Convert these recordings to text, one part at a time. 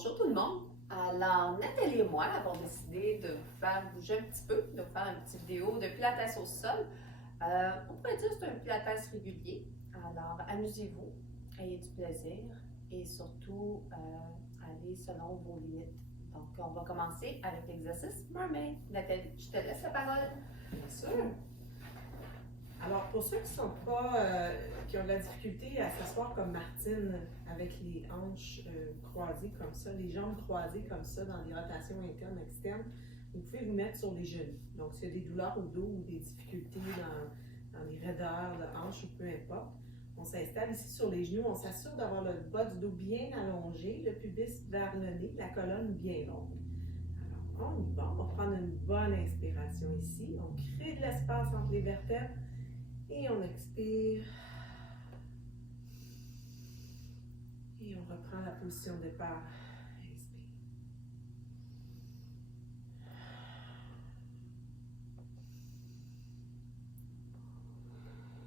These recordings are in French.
Bonjour tout le monde! Alors, Nathalie et moi avons décidé de vous faire bouger un petit peu, de vous faire une petite vidéo de pilates au sol. On pourrait dire que c'est un pilates régulier. Alors, amusez-vous, ayez du plaisir et surtout, allez selon vos limites. Donc, on va commencer avec l'exercice Mermaid. Nathalie, je te laisse la parole. Bien sûr. Alors, pour ceux qui sont pas, qui ont de la difficulté à s'asseoir comme Martine, avec les hanches croisées comme ça, les jambes croisées comme ça dans des rotations internes, externes, vous pouvez vous mettre sur les genoux. Donc, s'il y a des douleurs au dos ou des difficultés dans les raideurs de hanches ou peu importe, on s'installe ici sur les genoux, on s'assure d'avoir le bas du dos bien allongé, le pubis vers le nez, la colonne bien longue. Alors, on y va, on va prendre une bonne inspiration ici, on crée de l'espace entre les vertèbres. Et on expire. Et on reprend la position de départ. Inspire.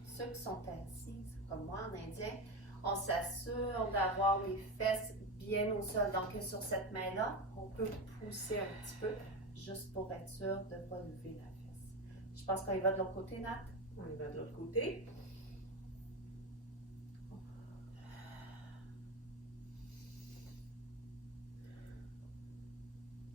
Ceux qui sont assis, comme moi en indien, on s'assure d'avoir les fesses bien au sol. Donc, sur cette main-là, on peut pousser un petit peu, juste pour être sûr de ne pas lever la fesse. Je pense qu'on y va de l'autre côté, Nat? On y va de l'autre côté.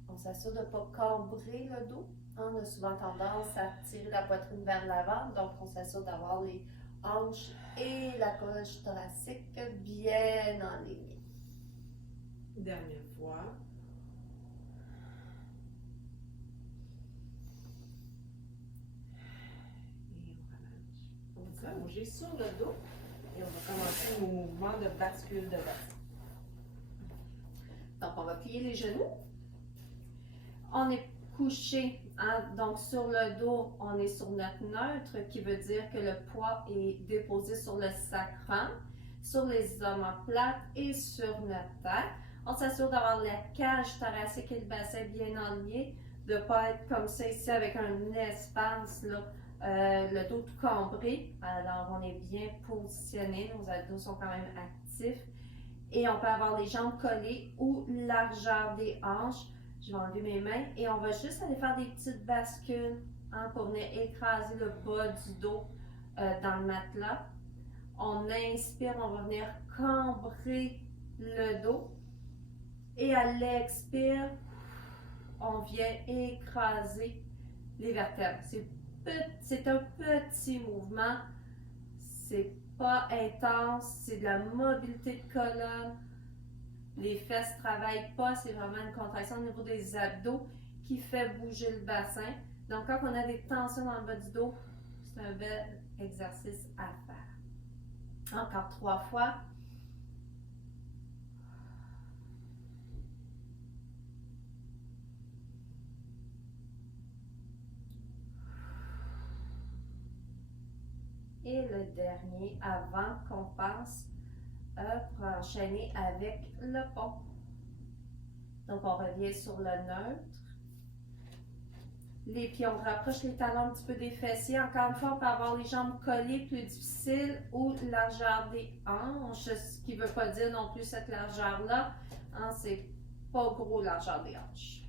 On s'assure de ne pas cambrer le dos. On a souvent tendance à tirer la poitrine vers l'avant, donc on s'assure d'avoir les hanches et la cage thoracique bien enlignée. Dernière fois. Et on relâche. On va s'allonger sur le dos et on va commencer nos mouvements de bascule de bassin. Donc on va plier les genoux. On est couché, hein? Donc sur le dos, on est sur notre neutre, qui veut dire que le poids est déposé sur le sacrum, sur les omoplates et sur notre tête. On s'assure d'avoir la cage thoracique et le bassin bien aligné, de ne pas être comme ça ici avec un espace, là, le dos tout cambré. Alors on est bien positionné, nos abdos sont quand même actifs. Et on peut avoir les jambes collées ou largeur des hanches. Je vais enlever mes mains et on va juste aller faire des petites bascules, hein, pour venir écraser le bas du dos dans le matelas. On inspire, on va venir cambrer le dos. Et à l'expire, on vient écraser les vertèbres. C'est un petit mouvement. C'est pas intense, c'est de la mobilité de colonne. Les fesses ne travaillent pas, c'est vraiment une contraction au niveau des abdos qui fait bouger le bassin. Donc, quand on a des tensions dans le bas du dos, c'est un bel exercice à faire. Encore 3 fois. Et le dernier, avant qu'on passe pour enchaîner avec le pont. Donc, on revient sur le neutre. Les pieds, on rapproche les talons un petit peu des fessiers. Encore une fois, on peut avoir les jambes collées, plus difficile, ou largeur des hanches, ce qui ne veut pas dire non plus cette largeur-là. Hein, c'est pas gros largeur des hanches.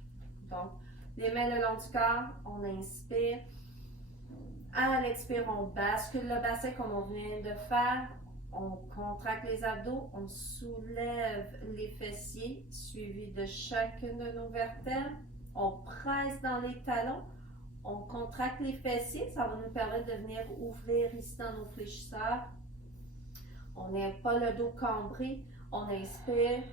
Donc, les mains le long du corps, on inspire. À l'expire, on bascule le bassin comme on vient de faire. On contracte les abdos, on soulève les fessiers, suivi de chacune de nos vertèbres. On presse dans les talons, on contracte les fessiers, ça va nous permettre de venir ouvrir ici dans nos fléchisseurs. On n'a pas le dos cambré, on inspire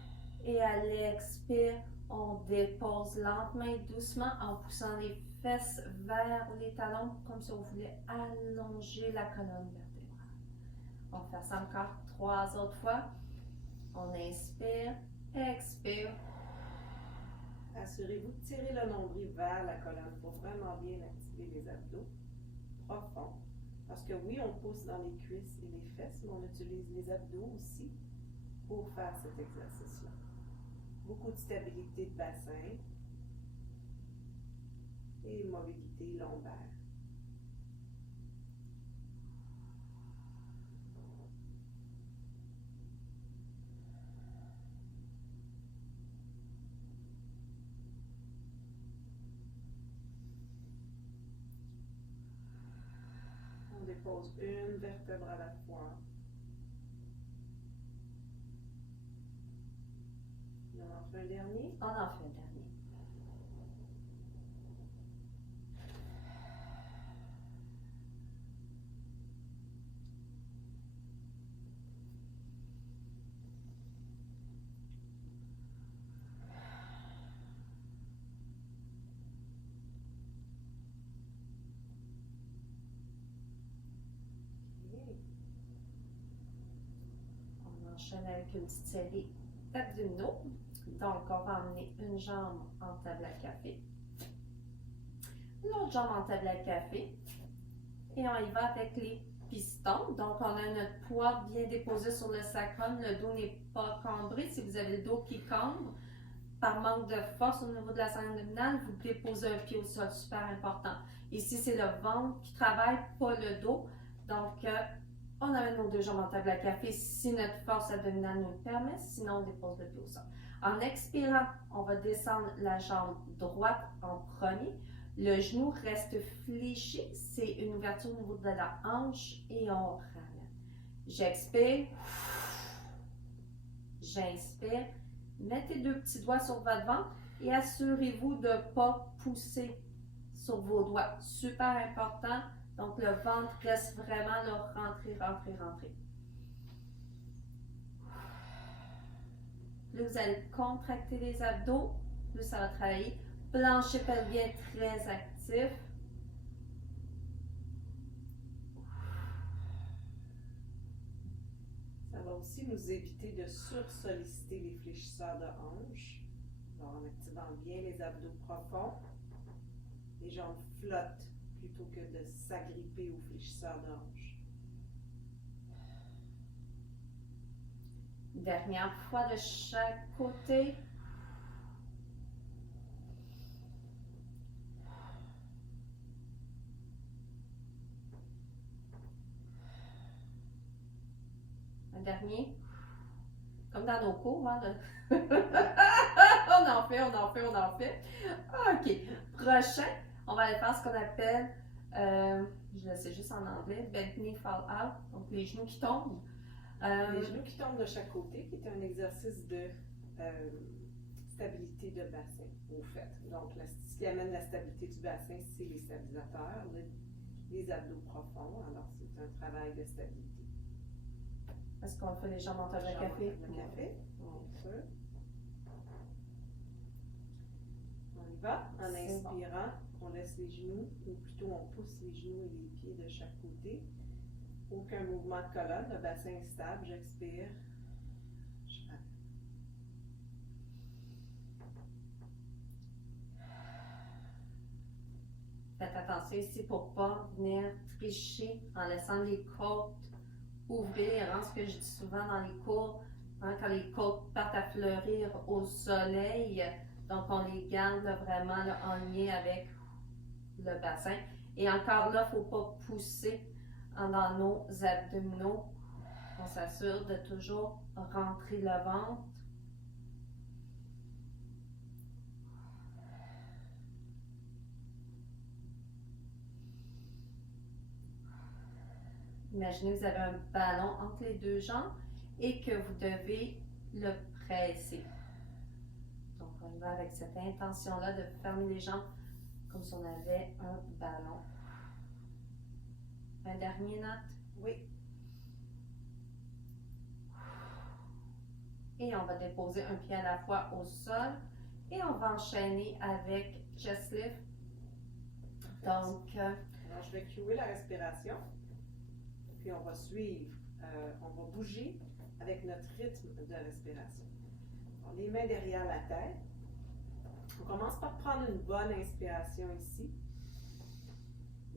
et à l'expire, on dépose lentement et doucement en poussant les fesses vers les talons comme si on voulait allonger la colonne vertébrale. On fait ça encore 3 autres fois. On inspire, expire. Assurez-vous de tirer le nombril vers la colonne pour vraiment bien activer les abdos profonds. Parce que oui, on pousse dans les cuisses et les fesses, mais on utilise les abdos aussi pour faire cet exercice-là. Beaucoup de stabilité de bassin et mobilité lombaire. dépose une vertèbre à la fois. On en fait un dernier. On en fait un dernier. On enchaîne avec une petite série d'abdominaux. Donc, on va emmener une jambe en table à café, l'autre jambe en table à café, et on y va avec les pistons. Donc, on a notre poids bien déposé sur le sacrum, le dos n'est pas cambré. Si vous avez le dos qui cambre, par manque de force au niveau de la scène abdominale, vous déposez un pied au sol, super important. Ici, c'est le ventre qui travaille, pas le dos. Donc, on amène nos deux jambes en table à café si notre force abdominale nous le permet, sinon on dépose le pied au sol. En expirant, on va descendre la jambe droite en premier. Le genou reste fléchi, c'est une ouverture au niveau de la hanche et on ramène. J'expire, j'inspire. Mettez deux petits doigts sur votre ventre et assurez-vous de ne pas pousser sur vos doigts. Super important. Donc, le ventre reste vraiment là, rentrer, rentrer, rentrer. Là, vous allez contracter les abdos. Là, ça va travailler. Plancher pelvien très actif. Ça va aussi nous éviter de sursolliciter les fléchisseurs de hanches. Alors, en activant bien les abdos profonds, les jambes flottent plutôt que de s'agripper aux fléchisseurs de hanches. Dernière fois de chaque côté. Un dernier. Comme dans nos cours, hein, on en fait, on en fait, on en fait. OK. Prochain, on va aller faire ce qu'on appelle, je le sais juste en anglais, bent knee fall out, donc les genoux qui tombent. Les genoux qui tombent de chaque côté, qui est un exercice de stabilité de bassin, au fait. Donc, ce qui amène la stabilité du bassin, c'est les stabilisateurs, les abdos profonds. Alors, c'est un travail de stabilité. Est-ce qu'on fait les jambes en table à café? Le café, bien sûr. On y va. En inspirant, on laisse les genoux, ou plutôt on pousse les genoux et les pieds de chaque côté. Aucun mouvement de colonne, le bassin est stable, j'expire. Je ramène. Faites attention ici pour ne pas venir tricher en laissant les côtes ouvrir, hein, ce que je dis souvent dans les cours, hein, quand les côtes partent à fleurir au soleil, donc on les garde là, vraiment là, en lien avec le bassin. Et encore là, il ne faut pas pousser hein, dans nos abdominaux. On s'assure de toujours rentrer le ventre. Imaginez que vous avez un ballon entre les deux jambes et que vous devez le presser. Donc, on y va avec cette intention-là de fermer les jambes comme si on avait un ballon. Un dernier, Nat? Oui. Et on va déposer un pied à la fois au sol et on va enchaîner avec chest lift. Donc, alors, je vais cuer la respiration. Puis on va suivre, on va bouger avec notre rythme de respiration. Alors, les mains derrière la tête. On commence par prendre une bonne inspiration ici.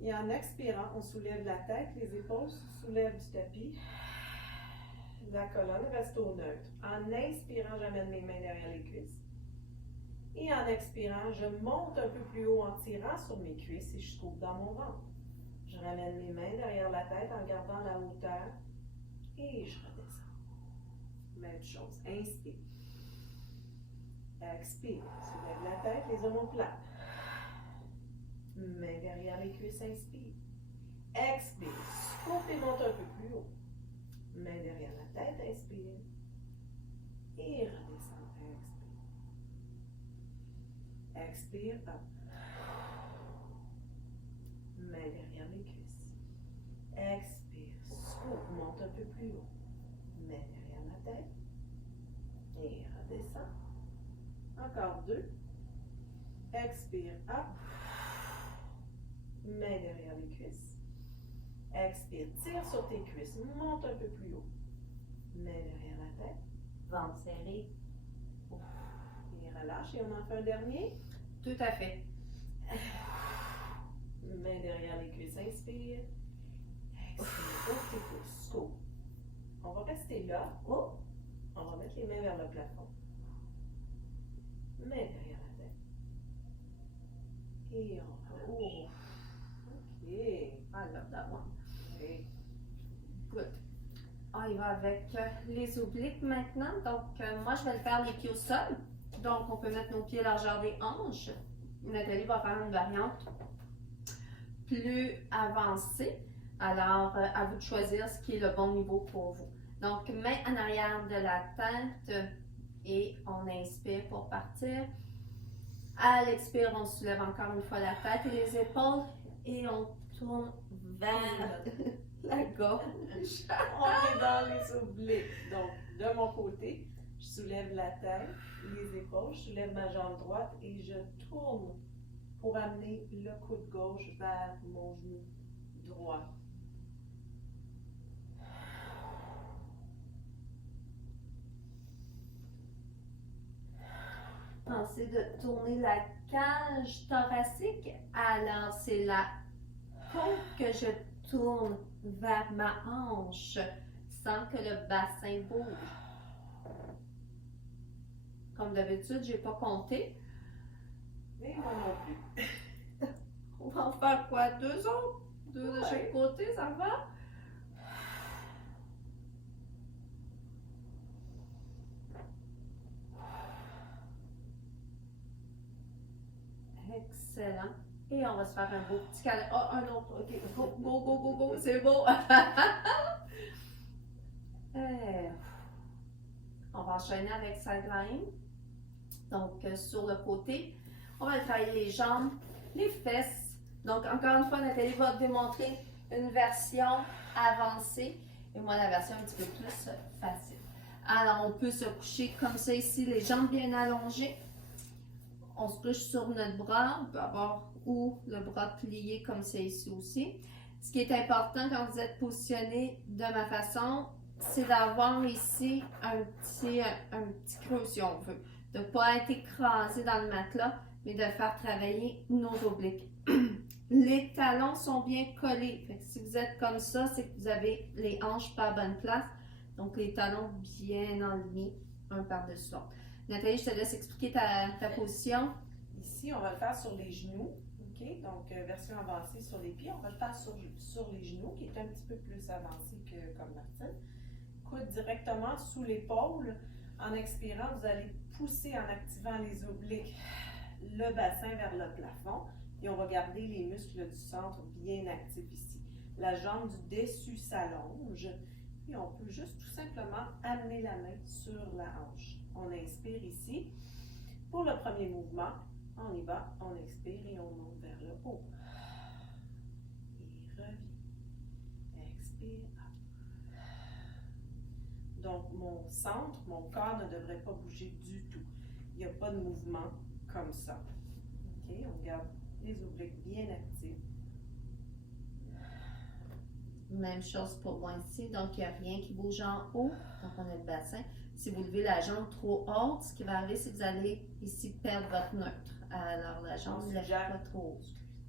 Et en expirant, on soulève la tête, les épaules se soulèvent du tapis. La colonne reste au neutre. En inspirant, j'amène mes mains derrière les cuisses. Et en expirant, je monte un peu plus haut en tirant sur mes cuisses et je trouve dans mon ventre. Je ramène mes mains derrière la tête en gardant la hauteur et je redescends. Même chose. Inspire. Expire. Soulève la tête, les omoplates. Mains derrière les cuisses, inspire. Expire. Souffle et monte un peu plus haut. Main derrière la tête, inspire. Et redescend, expire. Expire, up. Main derrière les cuisses. Expire, souffle, monte un peu plus haut. Main derrière la tête. Et redescend. Encore 2. Expire, up. Main derrière les cuisses. Expire, tire sur tes cuisses, monte un peu plus haut. Main derrière la tête. Ventre serré. Et relâche. Et on en fait un dernier. Tout à fait. Main derrière les cuisses, inspire. Expire, ouvre tes pouces. Go. On va rester là. Oh. On va mettre les mains vers le plafond. Main derrière la tête. Et on relâche. Oh. OK. I love that one. Okay. Good. On y va avec les obliques maintenant. Donc, moi, je vais le faire les pieds au sol. Donc, on peut mettre nos pieds largeur des hanches. Nathalie va faire une variante plus avancée. Alors, à vous de choisir ce qui est le bon niveau pour vous. Donc, main en arrière de la tête et on inspire pour partir. À l'expire, on soulève encore une fois la tête et les épaules et on tourne vers la gauche. On est dans les obliques. Donc, de mon côté, je soulève la tête, les épaules, je soulève ma jambe droite et je tourne pour amener le coude gauche vers mon genou droit. Pensez de tourner la cage thoracique. Alors, c'est la côte que je tourne vers ma hanche sans que le bassin bouge. Comme d'habitude, je n'ai pas compté. Mais moi non plus. On va en faire quoi? 2 autres? 2 de chaque côté, ça va? Excellent. Et on va se faire un beau petit câlin. Oh, un autre. OK. Go, go, go, go, go. C'est beau. On va enchaîner avec sideline. Donc, sur le côté, on va travailler les jambes, les fesses. Donc, encore une fois, Nathalie va démontrer une version avancée et moi, la version un petit peu plus facile. Alors, on peut se coucher comme ça ici, les jambes bien allongées. On se couche sur notre bras, on peut avoir ou le bras plié comme ça ici aussi. Ce qui est important quand vous êtes positionné de ma façon, c'est d'avoir ici un petit creux si on veut. De ne pas être écrasé dans le matelas, mais de faire travailler nos obliques. Les talons sont bien collés. Fait que si vous êtes comme ça, c'est que vous avez les hanches pas à bonne place. Donc les talons bien alignés, un par-dessus l'autre. Nathalie, je te laisse expliquer ta position. Ici, on va le faire sur les genoux. OK? Donc, version avancée sur les pieds. On va le faire sur les genoux, qui est un petit peu plus avancé que comme Martine. Coude directement sous l'épaule. En expirant, vous allez pousser en activant les obliques le bassin vers le plafond. Et on va garder les muscles du centre bien actifs ici. La jambe du dessus s'allonge. Et on peut juste tout simplement amener la main sur la hanche. On inspire ici. Pour le premier mouvement, on y va, on expire et on monte vers le haut. Et revient. Expire. Donc, mon centre, mon corps ne devrait pas bouger du tout. Il n'y a pas de mouvement comme ça. OK? On garde les obliques bien actifs. Même chose pour moi ici. Donc, il n'y a rien qui bouge en haut. Donc, on a le bassin. Si vous levez la jambe trop haute, ce qui va arriver, c'est que vous allez ici perdre votre neutre. Alors, la jambe ne lève pas trop haut.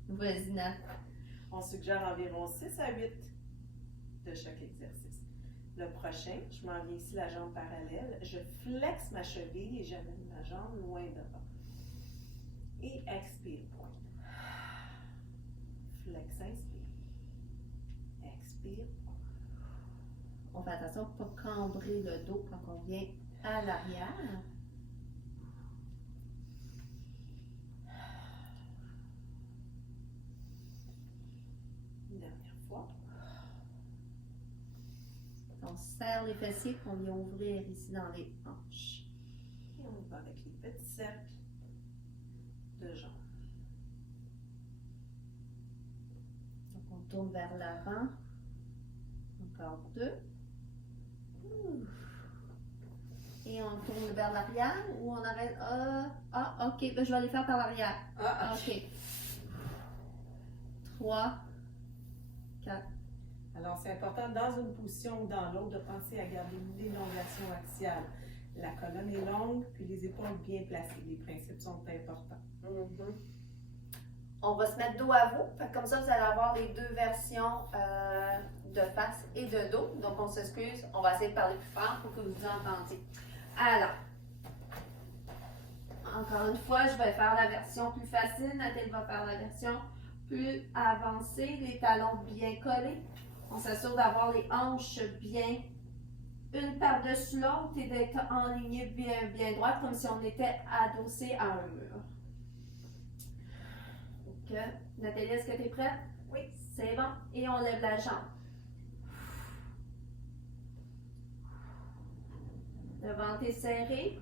Vas-y, Nat. On suggère environ 6 à 8 de chaque exercice. Le prochain, je m'en viens ici, la jambe parallèle. Je flexe ma cheville et j'amène ma jambe loin devant. Et expire, pointe. Flex, inspire. Expire. On fait attention pour ne pas cambrer le dos quand on vient à l'arrière. Une dernière fois. on serre les fessiers, puis on vient ouvrir ici dans les hanches. Et on va avec les petits cercles de jambes. Donc on tourne vers l'avant. Encore 2. Et on tourne vers l'arrière ou on arrête. Ok, ben, je vais les faire par l'arrière. Ok. 3, 4. Alors, c'est important dans une position ou dans l'autre de penser à garder l'élongation axiale. La colonne est longue, puis les épaules bien placées. Les principes sont importants. On va se mettre dos à vous. Fait que comme ça, vous allez avoir les deux versions de face et de dos. Donc, on s'excuse. On va essayer de parler plus fort pour que vous entendiez. Alors, encore une fois, je vais faire la version plus facile. Nathalie va faire la version plus avancée. Les talons bien collés. On s'assure d'avoir les hanches bien une par-dessus l'autre et d'être enlignés bien droite, comme si on était adossé à un mur. Donc, Nathalie, est-ce que tu es prête? Oui. C'est bon. Et on lève la jambe. Le ventre est serré.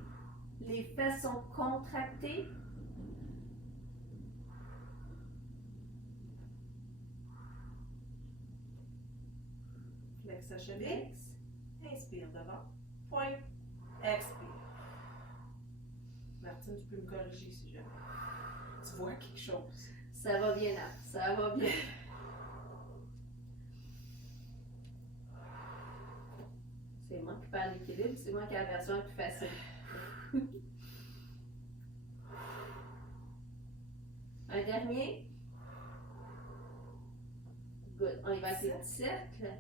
Les fesses sont contractées. Flex sa cheville. Inspire devant. Point. Expire. Martine, tu peux me corriger si jamais. Tu vois quelque chose. Ça va bien, Nat. Ça va bien. C'est moi qui perds l'équilibre, c'est moi qui ai la version la plus facile. Un dernier. Good. On y va avec les petits cercles.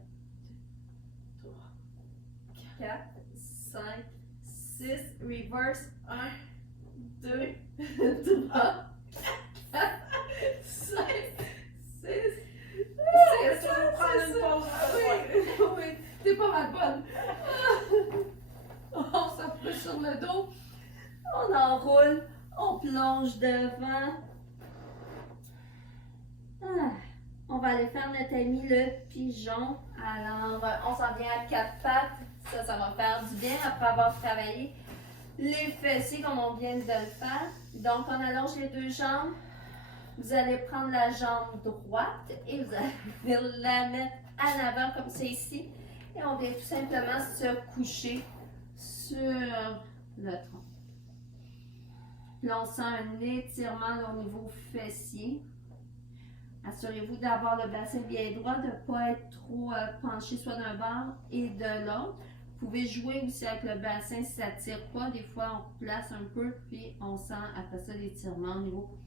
3, 4, 5, 6, reverse. 1, 2, 3, 4, 5, 6. Est-ce que tu veux prendre une pause? Oui, t'es pas mal bonne. On s'appuie sur le dos. On enroule. On plonge devant. On va aller faire notre ami le pigeon. Alors, on s'en vient à 4 pattes. Ça va faire du bien après avoir travaillé les fessiers comme on vient de le faire. Donc, on allonge les deux jambes. Vous allez prendre la jambe droite et vous allez venir la mettre en avant comme c'est ici. Et on vient tout simplement se coucher sur le tronc. Là, on sent un étirement au niveau fessier. Assurez-vous d'avoir le bassin bien droit, de ne pas être trop penché soit d'un bord et de l'autre. Vous pouvez jouer aussi avec le bassin si ça ne tire pas. Des fois, on place un peu, puis on sent après ça l'étirement au niveau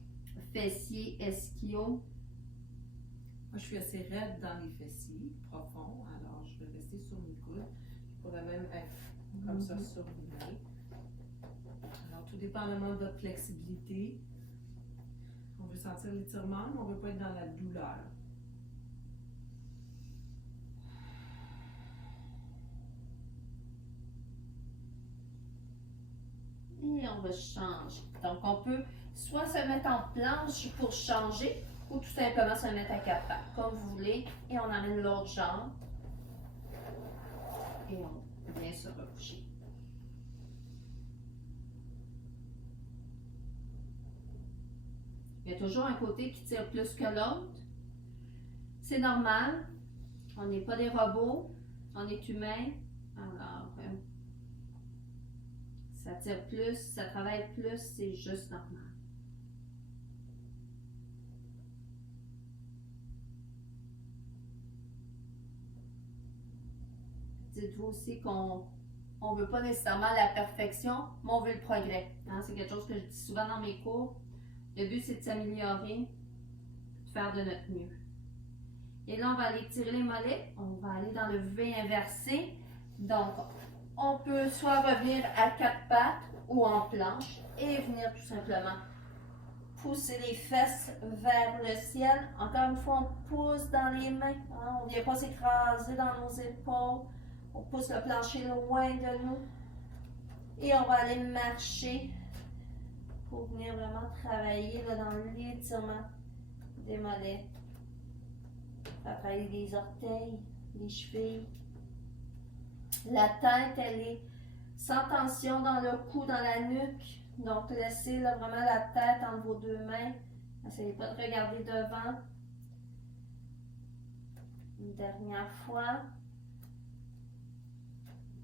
fessier, ischio. Moi, je suis assez raide dans les fessiers, profond, alors je vais rester sur mes coudes. Je pourrais même être comme ça sur mes mains. Alors, tout dépendamment de votre flexibilité, on veut sentir l'étirement, mais on ne veut pas être dans la douleur. Et on va changer. Donc, on peut soit se mettre en planche pour changer ou tout simplement se mettre à 4 pattes, comme vous voulez. Et on amène l'autre jambe. Et on vient se recoucher. Il y a toujours un côté qui tire plus que l'autre. C'est normal. On n'est pas des robots. On est humain. Alors, ça tire plus, ça travaille plus, c'est juste normal. Dites-vous aussi qu'on ne veut pas nécessairement la perfection, mais on veut le progrès. Hein? C'est quelque chose que je dis souvent dans mes cours. Le but, c'est de s'améliorer, de faire de notre mieux. Et là, on va aller tirer les mollets. On va aller dans le V inversé. Donc, on peut soit revenir à 4 pattes ou en planche et venir tout simplement pousser les fesses vers le ciel. Encore une fois, on pousse dans les mains. Hein? On ne vient pas s'écraser dans nos épaules. On pousse le plancher loin de nous. Et on va aller marcher pour venir vraiment travailler là, dans l'étirement des mollets. On va travailler les orteils, les chevilles. La tête, elle est sans tension dans le cou, dans la nuque. Donc, laissez là, vraiment la tête entre vos deux mains. N'essayez pas de regarder devant. Une dernière fois.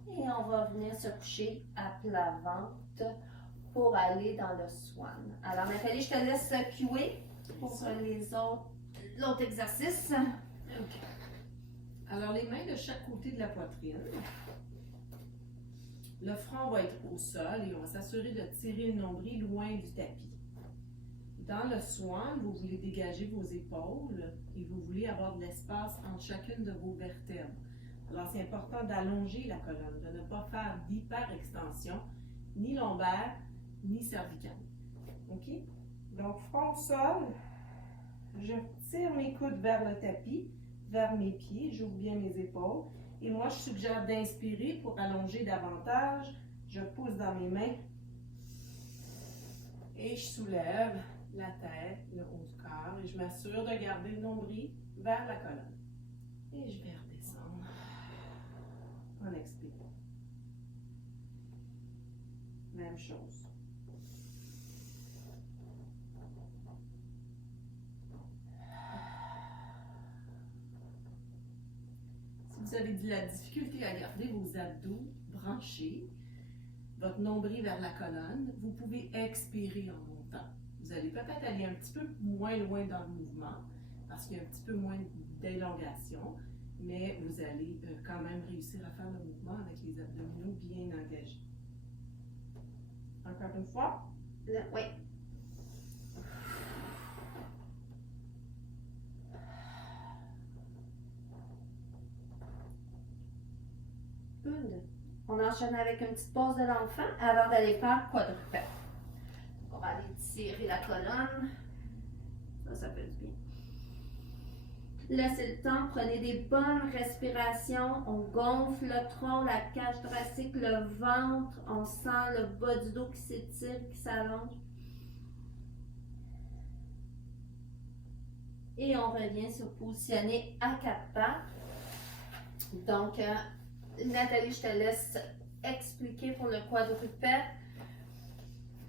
Et on va venir se coucher à plat ventre pour aller dans le swan. Alors Nathalie, je te laisse cuer pour l'autre exercice. OK. Alors, les mains de chaque côté de la poitrine. Le front va être au sol et on va s'assurer de tirer le nombril loin du tapis. Dans le swan, vous voulez dégager vos épaules et vous voulez avoir de l'espace entre chacune de vos vertèbres. Alors, c'est important d'allonger la colonne, de ne pas faire d'hyperextension, ni lombaire, ni cervicale. OK? Donc, front au sol, je tire mes coudes vers le tapis, vers mes pieds, j'ouvre bien mes épaules. Et moi, je suggère d'inspirer pour allonger davantage. Je pousse dans mes mains et je soulève la tête, le haut du corps et je m'assure de garder le nombril vers la colonne. Et je vais redescendre en expirant. Même chose. Si vous avez de la difficulté à garder vos abdos branchés, votre nombril vers la colonne, vous pouvez expirer en montant. Vous allez peut-être aller un petit peu moins loin dans le mouvement parce qu'il y a un petit peu moins d'élongation, mais vous allez quand même réussir à faire le mouvement avec les abdominaux bien engagés. Encore une fois? Oui. On enchaîne avec une petite pause de l'enfant avant d'aller faire quadrupède. On va aller tirer la colonne. Ça fait du bien. Laissez le temps, prenez des bonnes respirations. On gonfle le tronc, la cage thoracique, le ventre. On sent le bas du dos qui s'étire, qui s'allonge. Et on revient se positionner à quatre pattes. Donc, Nathalie, je te laisse expliquer pour le quadrupède.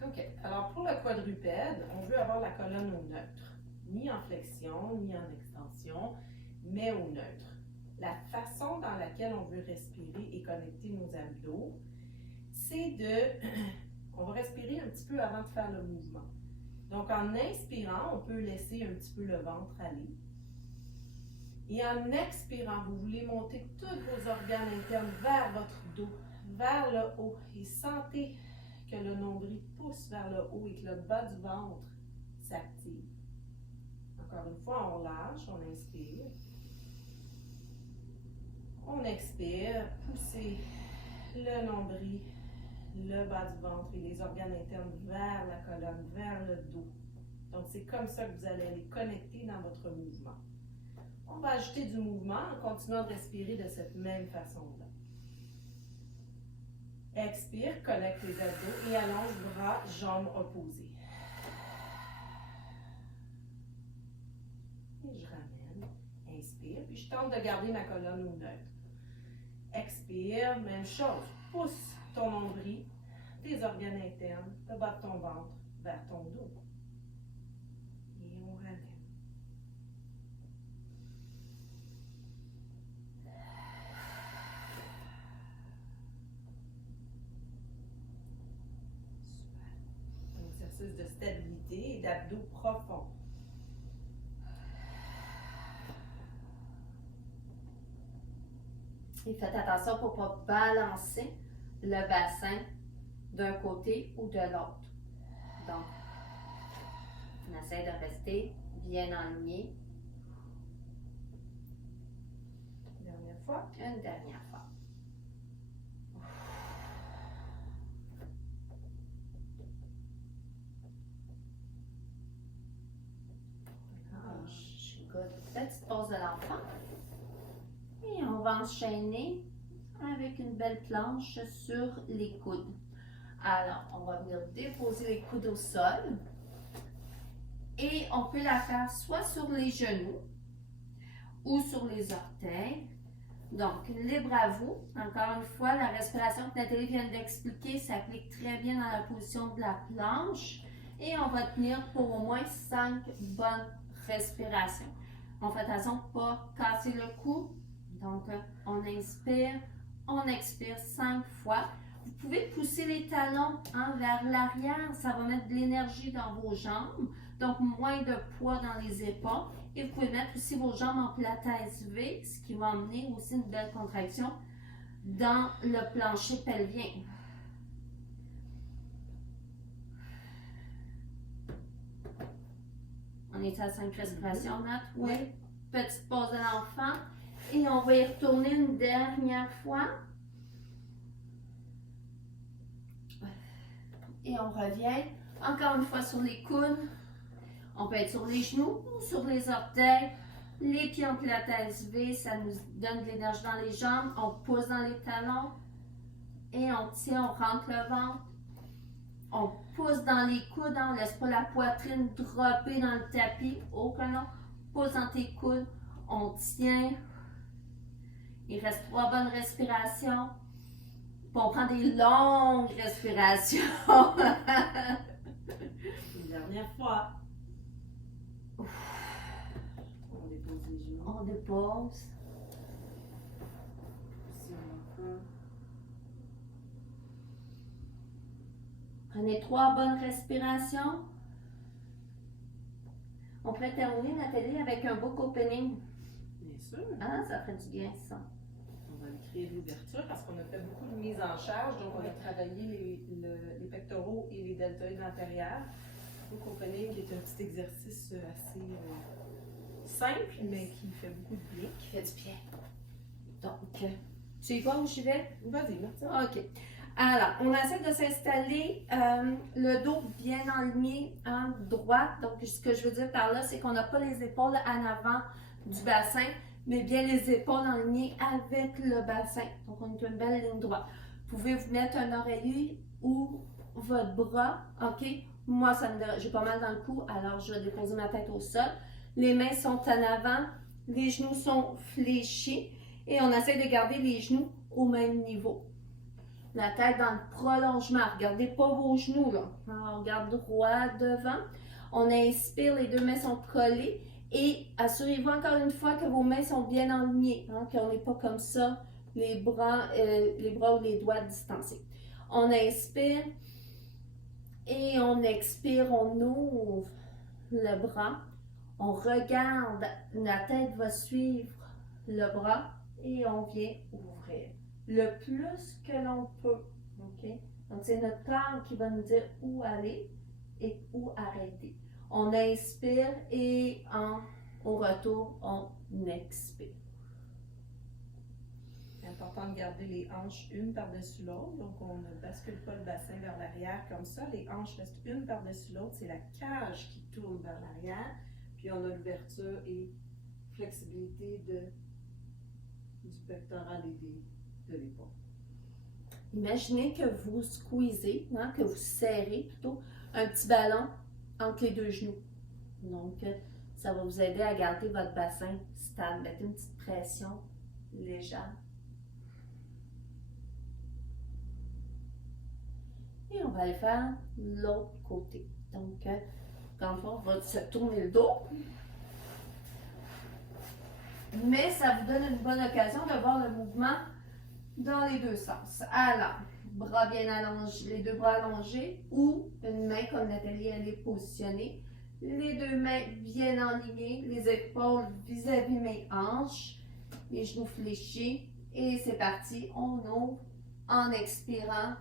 OK. Alors, pour le quadrupède, on veut avoir la colonne au neutre. Ni en flexion, ni en extension, mais au neutre. La façon dans laquelle on veut respirer et connecter nos abdos, c'est de... on va respirer un petit peu avant de faire le mouvement. Donc, en inspirant, on peut laisser un petit peu le ventre aller. Et en expirant, vous voulez monter tous vos organes internes vers votre dos, vers le haut. Et sentez que le nombril pousse vers le haut et que le bas du ventre s'active. Encore une fois, on lâche, on inspire. On expire, poussez le nombril, le bas du ventre et les organes internes vers la colonne, vers le dos. Donc, c'est comme ça que vous allez les connecter dans votre mouvement. On va ajouter du mouvement en continuant de respirer de cette même façon-là. Expire, connecte les abdos et allonge bras, jambes opposées. Et je ramène. Inspire, puis je tente de garder ma colonne au neutre. Expire, même chose. Pousse ton nombril, tes organes internes, le bas de ton ventre vers ton dos. Et on ramène. De stabilité et d'abdos profonds. Et faites attention pour ne pas balancer le bassin d'un côté ou de l'autre. Donc, on essaie de rester bien aligné. Dernière fois. Une dernière fois. Petite pause de l'enfant. Et on va enchaîner avec une belle planche sur les coudes. Alors, on va venir déposer les coudes au sol. Et on peut la faire soit sur les genoux ou sur les orteils. Donc, libre à vous. Encore une fois, la respiration que Nathalie vient d'expliquer s'applique très bien dans la position de la planche. Et on va tenir pour au moins 5 bonnes respirations. On fait attention de ne pas casser le cou. Donc, on inspire, on expire 5 fois. Vous pouvez pousser les talons vers l'arrière. Ça va mettre de l'énergie dans vos jambes. Donc, moins de poids dans les épaules. Et vous pouvez mettre aussi vos jambes en pilates V, ce qui va amener aussi une belle contraction dans le plancher pelvien. On est à 5 respirations, Nat? Oui. Petite pause de l'enfant. Et on va y retourner une dernière fois. Et on revient encore une fois sur les coudes. On peut être sur les genoux ou sur les orteils. Les pieds en pilates V, ça nous donne de l'énergie dans les jambes. On pousse dans les talons. Et on tient, on rentre le ventre. On pousse dans les coudes. On ne laisse pas la poitrine dropper dans le tapis. Aucun non. Pousse dans tes coudes. On tient. Il reste 3 bonnes respirations. Puis on prend des longues respirations. Une dernière fois. On dépose les genoux. On dépose. Si on peut. Prenez 3 bonnes respirations. On pourrait terminer, Nathalie, avec un book opening. Bien sûr. Ah, ça ferait du bien, ça. On va créer l'ouverture parce qu'on a fait beaucoup de mise en charge. Donc, on a travaillé les pectoraux et les deltoïdes antérieurs. Donc, opening est un petit exercice assez simple, mais qui fait beaucoup de bien. Qui fait du bien. Donc, tu y vas où j'y vais? Vas-y, merci. OK. Alors, on essaie de s'installer le dos bien aligné en droit. Donc, ce que je veux dire par là, c'est qu'on n'a pas les épaules en avant du bassin, mais bien les épaules alignées avec le bassin. Donc, on a une belle ligne droite. Vous pouvez vous mettre un oreiller ou votre bras, OK? Moi, ça me dérange, j'ai pas mal dans le cou, alors je vais déposer ma tête au sol. Les mains sont en avant, les genoux sont fléchis et on essaie de garder les genoux au même niveau. La tête dans le prolongement. Regardez pas vos genoux, là. Alors, on regarde droit devant. On inspire, les 2 mains sont collées. Et assurez-vous encore une fois que vos mains sont bien alignées, hein, qu'on n'est pas comme ça, les bras ou les doigts distancés. On inspire et on expire, on ouvre le bras. On regarde, la tête va suivre le bras et on vient ouvrir. Le plus que l'on peut, OK? Donc, c'est notre corps qui va nous dire où aller et où arrêter. On inspire et au retour, on expire. C'est important de garder les hanches une par-dessus l'autre. Donc, on ne bascule pas le bassin vers l'arrière comme ça. Les hanches restent une par-dessus l'autre. C'est la cage qui tourne vers l'arrière. Puis, on a l'ouverture et flexibilité du pectoral et de l'épaule. Imaginez que vous squeezez, hein, que vous serrez plutôt un petit ballon entre les 2 genoux. Donc, ça va vous aider à garder votre bassin stable. Mettez une petite pression légère. Et on va aller faire l'autre côté. Donc, quand on va se tourner le dos. Mais ça vous donne une bonne occasion de voir le mouvement dans les 2 sens. Alors, bras bien allongés, les 2 bras allongés ou une main comme Nathalie elle est positionnée. Les 2 mains bien alignées, les épaules vis-à-vis mes hanches, les genoux fléchis. Et c'est parti, on ouvre en expirant.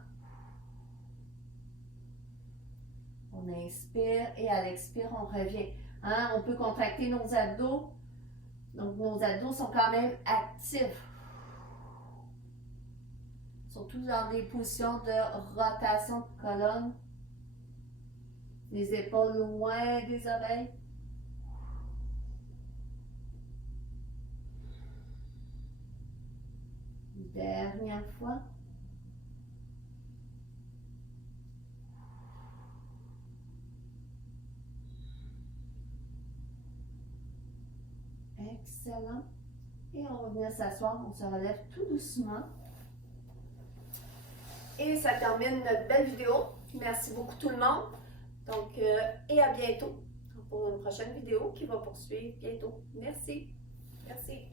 On inspire et à l'expire, on revient. Hein, on peut contracter nos abdos. Donc, nos abdos sont quand même actifs. Surtout dans des positions de rotation de colonne. Les épaules loin des oreilles. Dernière fois. Excellent. Et on va venir s'asseoir, on se relève tout doucement. Et ça termine notre belle vidéo. Merci beaucoup tout le monde. Donc, et à bientôt pour une prochaine vidéo qui va poursuivre bientôt. Merci. Merci.